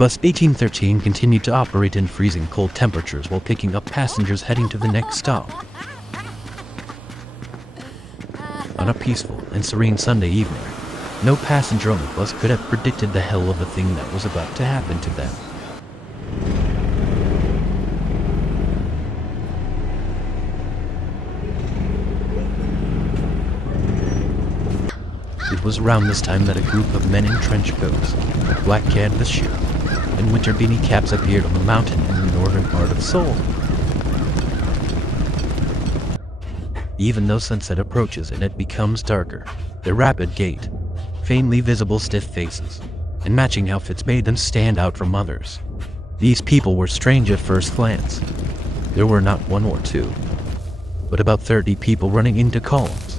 Bus 1813 continued to operate in freezing cold temperatures while picking up passengers heading to the next stop. On a peaceful and serene Sunday evening, no passenger on the bus could have predicted the hell of a thing that was about to happen to them. It was around this time that a group of men in trench coats, black canvas shirt, and winter beanie caps appeared on the mountain in the northern part of Seoul. Even though sunset approaches and it becomes darker, their rapid gait, faintly visible stiff faces, and matching outfits made them stand out from others. These people were strange at first glance. There were not one or two, but about 30 people running into columns.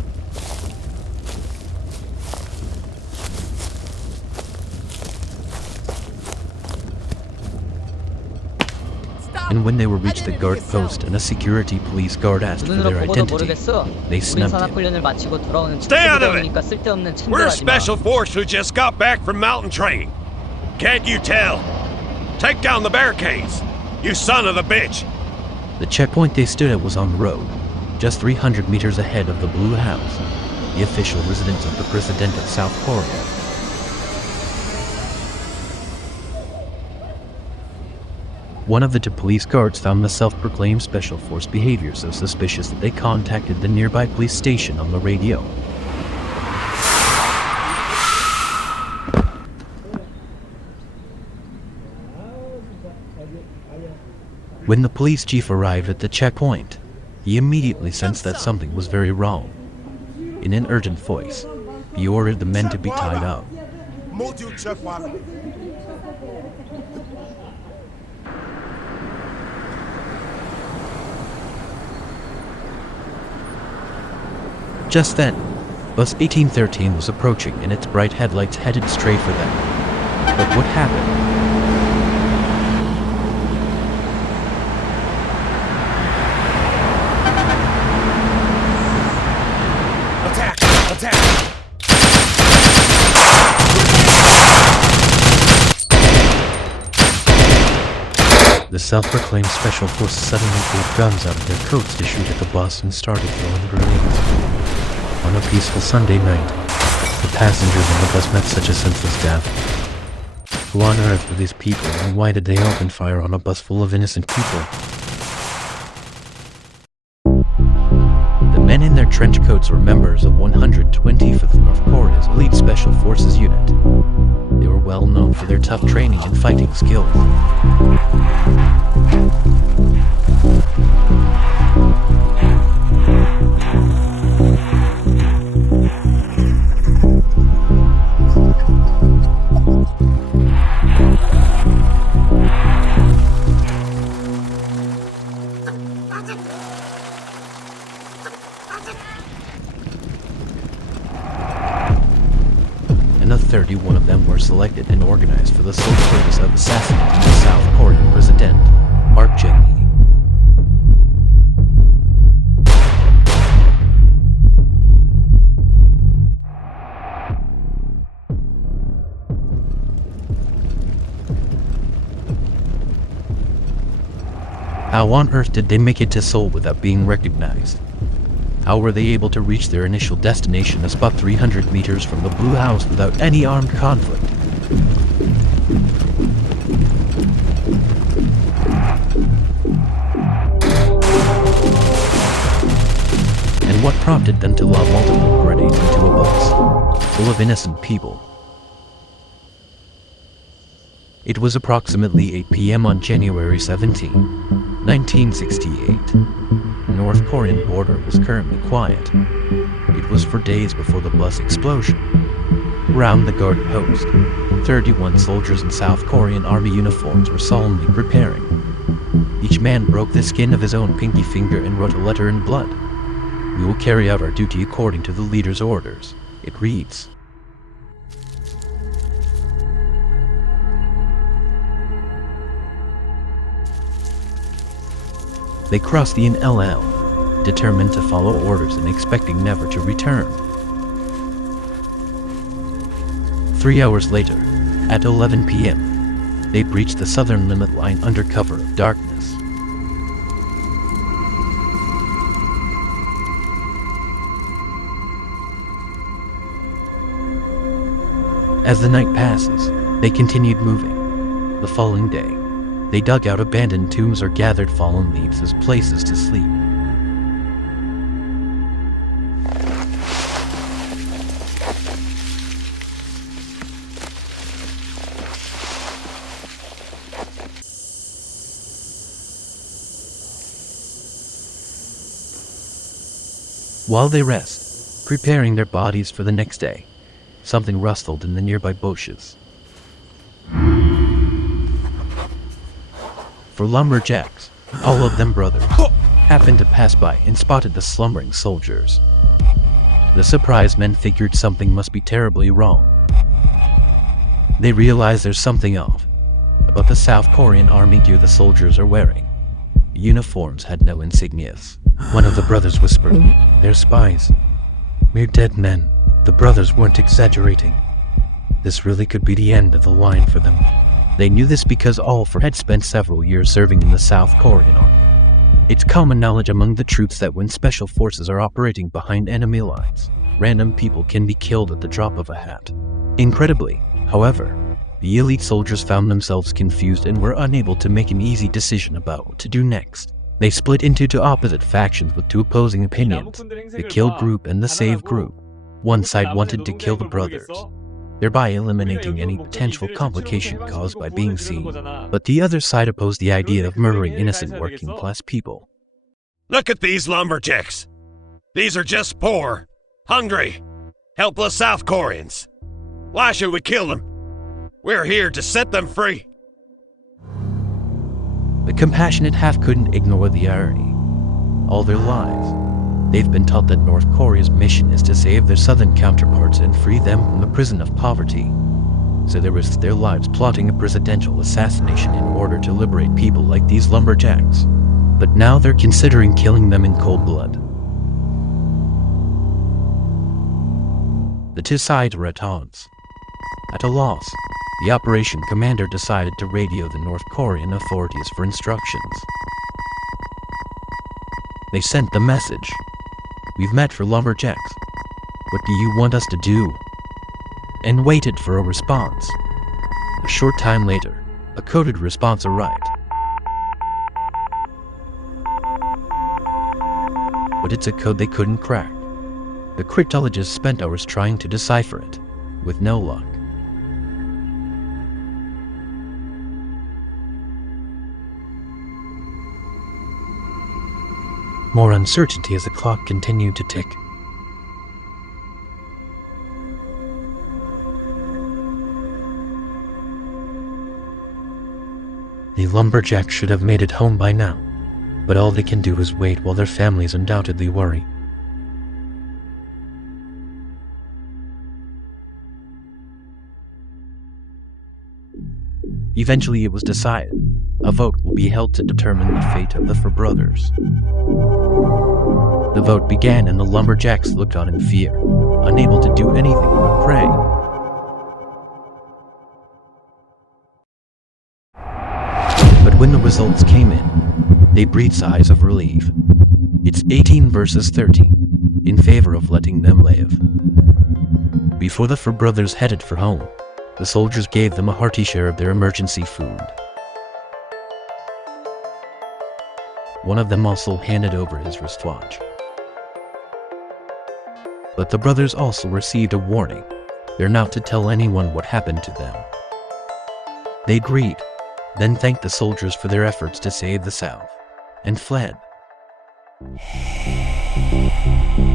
And when they were reached the guard post and a security police guard asked for their identity, they snubbed him. Stay out of it! We're a special force who just got back from mountain training. Can't you tell? Take down the barricades, you son of a bitch! The checkpoint they stood at was on the road, just 300 meters ahead of the Blue House, the official residence of the President of South Korea. One of the two police guards found the self-proclaimed special force behavior so suspicious that they contacted the nearby police station on the radio. When the police chief arrived at the checkpoint, he immediately sensed that something was very wrong. In an urgent voice, he ordered the men to be tied up. Just then, Bus 1813 was approaching and its bright headlights headed straight for them. But what happened? Attack! Attack! The self-proclaimed special forces suddenly pulled guns out of their coats to shoot at the bus and started throwing grenades. On a peaceful Sunday night, the passengers on the bus met such a senseless death. Who on earth were these people, and why did they open fire on a bus full of innocent people? The men in their trench coats were members of 125th North Korea's elite special forces unit. They were well known for their tough training and fighting skills. And 31 of them were selected and organized for the sole purpose of assassinating the South Korean President, Park Chung-hee. How on earth did they make it to Seoul without being recognized? How were they able to reach their initial destination, a spot 300 meters from the Blue House, without any armed conflict? And what prompted them to lob multiple grenades into a bus full of innocent people? It was approximately 8 p.m. on January 17, 1968. The North Korean border was currently quiet. It was for days before the bus explosion. Around the guard post, 31 soldiers in South Korean army uniforms were solemnly preparing. Each man broke the skin of his own pinky finger and wrote a letter in blood. "We will carry out our duty according to the leader's orders," it reads. They crossed the NLL, determined to follow orders and expecting never to return. 3 hours later, at 11 p.m., They breached the southern limit line under cover of darkness. As the night passes, they continued moving. The following day, they dug out abandoned tombs or gathered fallen leaves as places to sleep. While they rest, preparing their bodies for the next day, something rustled in the nearby bushes. For lumberjacks, all of them brothers, happened to pass by and spotted the slumbering soldiers. The surprised men figured something must be terribly wrong. They realized there's something off about the South Korean army gear the soldiers are wearing. The uniforms had no insignias. One of the brothers whispered, "They're spies. Mere dead men." The brothers weren't exaggerating. This really could be the end of the line for them. They knew this because all four had spent several years serving in the South Korean army. It's common knowledge among the troops that when special forces are operating behind enemy lines, random people can be killed at the drop of a hat. Incredibly, however, the elite soldiers found themselves confused and were unable to make an easy decision about what to do next. They split into two opposite factions with two opposing opinions, the kill group and the save group. One side wanted to kill the brothers, thereby eliminating any potential complication caused by being seen, but the other side opposed the idea of murdering innocent working-class people. Look at these lumberjacks. These are just poor, hungry, helpless South Koreans. Why should we kill them? We're here to set them free. The compassionate half couldn't ignore the irony. All their lives, they've been taught that North Korea's mission is to save their southern counterparts and free them from the prison of poverty. So they risked their lives plotting a presidential assassination in order to liberate people like these lumberjacks. But now they're considering killing them in cold blood. The two sides were at odds. At a loss, the operation commander decided to radio the North Korean authorities for instructions. They sent the message, "We've met for lumberjacks. What do you want us to do?" And waited for a response. A short time later, a coded response arrived. But it's a code they couldn't crack. The cryptologists spent hours trying to decipher it, with no luck. More uncertainty as the clock continued to tick. The lumberjacks should have made it home by now, but all they can do is wait while their families undoubtedly worry. Eventually it was decided. A vote will be held to determine the fate of the four brothers. The vote began and the lumberjacks looked on in fear, unable to do anything but pray. But when the results came in, they breathed sighs of relief. It's 18 versus 13, in favor of letting them live. Before the four brothers headed for home, the soldiers gave them a hearty share of their emergency food. One of them also handed over his wristwatch. But the brothers also received a warning. They're not to tell anyone what happened to them. They agreed, then thanked the soldiers for their efforts to save the South, and fled.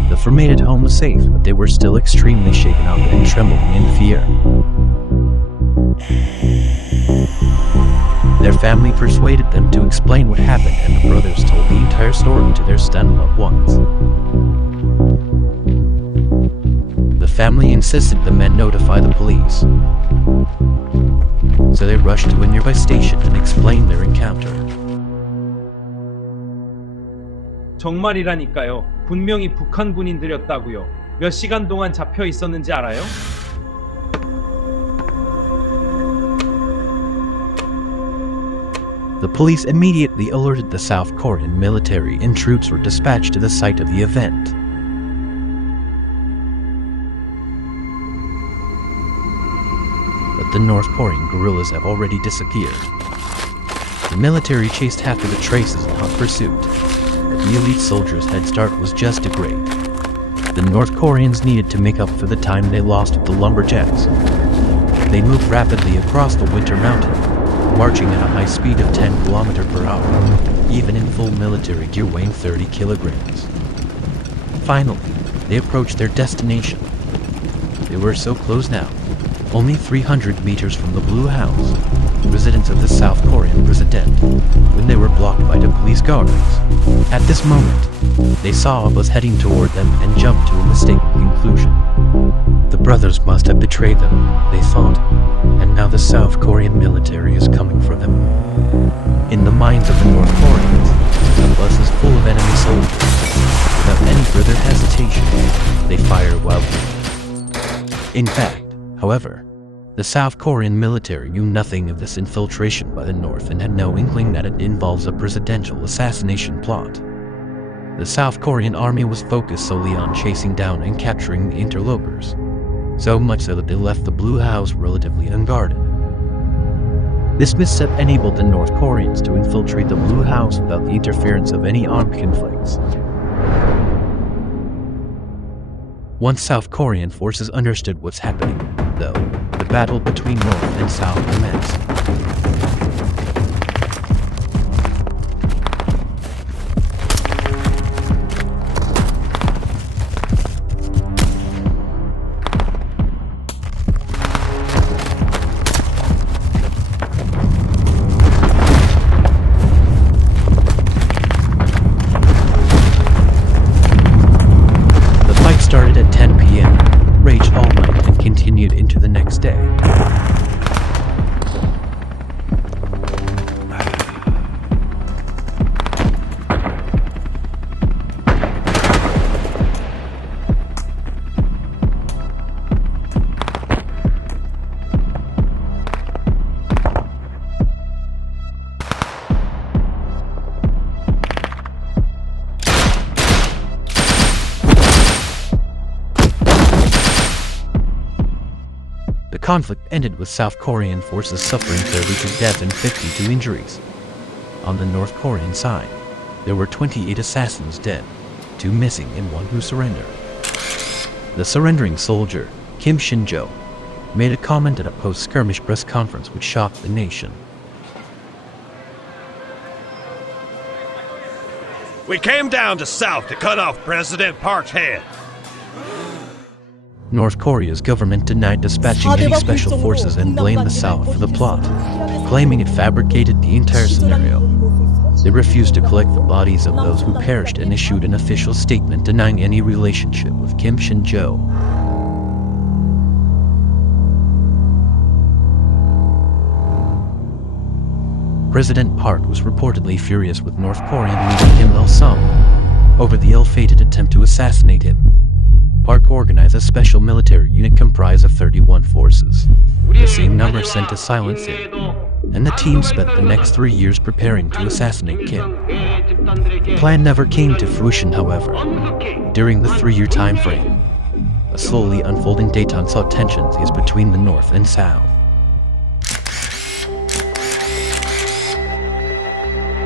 The four made it home safe, but they were still extremely shaken up and trembling in fear. Their family persuaded them to explain what happened, and the brothers told the entire story to their stunned loved ones. The family insisted the men notify the police, so they rushed to a nearby station and explained their encounter. 정말이라니까요. 분명히 북한 군인들이었다고요. 몇 시간 동안 잡혀 있었는지 알아요? The police immediately alerted the South Korean military and troops were dispatched to the site of the event. But the North Korean guerrillas have already disappeared. The military chased after the traces in hot pursuit, but the elite soldiers' head start was just too great. The North Koreans needed to make up for the time they lost with the lumberjacks. They moved rapidly across the Winter Mountain, marching at a high speed of 10 km per hour, even in full military gear weighing 30 kilograms. Finally, they approached their destination. They were so close now, only 300 meters from the Blue House, residence of the South Korean President, when they were blocked by the police guards. At this moment, they saw a bus heading toward them and jumped to a mistaken conclusion. The brothers must have betrayed them, they thought, and now the South Korean military is coming for them. In the minds of the North Koreans, the bus is full of enemy soldiers. Without any further hesitation, they fire wildly. In fact, however, the South Korean military knew nothing of this infiltration by the North and had no inkling that it involves a presidential assassination plot. The South Korean army was focused solely on chasing down and capturing the interlopers, so much so that they left the Blue House relatively unguarded. This misstep enabled the North Koreans to infiltrate the Blue House without the interference of any armed conflicts. Once South Korean forces understood what's happening, though, the battle between North and South commenced. Started at 10 p.m., raged all night, and continued into the next day. The conflict ended with South Korean forces suffering 32 deaths and 52 injuries. On the North Korean side, there were 28 assassins dead, 2 missing and 1 who surrendered. The surrendering soldier, Kim Shin-jo, made a comment at a post-skirmish press conference which shocked the nation. We came down to South to cut off President Park's head. North Korea's government denied dispatching any special forces and blamed the South for the plot, claiming it fabricated the entire scenario. They refused to collect the bodies of those who perished and issued an official statement denying any relationship with Kim Shin-jo. President Park was reportedly furious with North Korean leader Kim Il-sung over the ill-fated attempt to assassinate him. Park organized a special military unit comprised of 31 forces, the same number sent to silence him, and the team spent the next 3 years preparing to assassinate Kim. The plan never came to fruition, however. During the 3-year time frame, a slowly unfolding détente saw tensions ease between the North and South.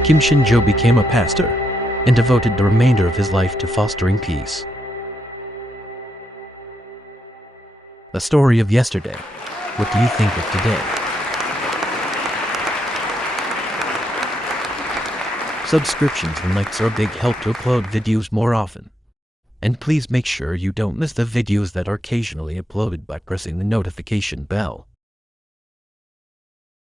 Kim Shin-jo became a pastor and devoted the remainder of his life to fostering peace. A story of yesterday. What do you think of today? Subscriptions and likes are a big help to upload videos more often. And please make sure you don't miss the videos that are occasionally uploaded by pressing the notification bell.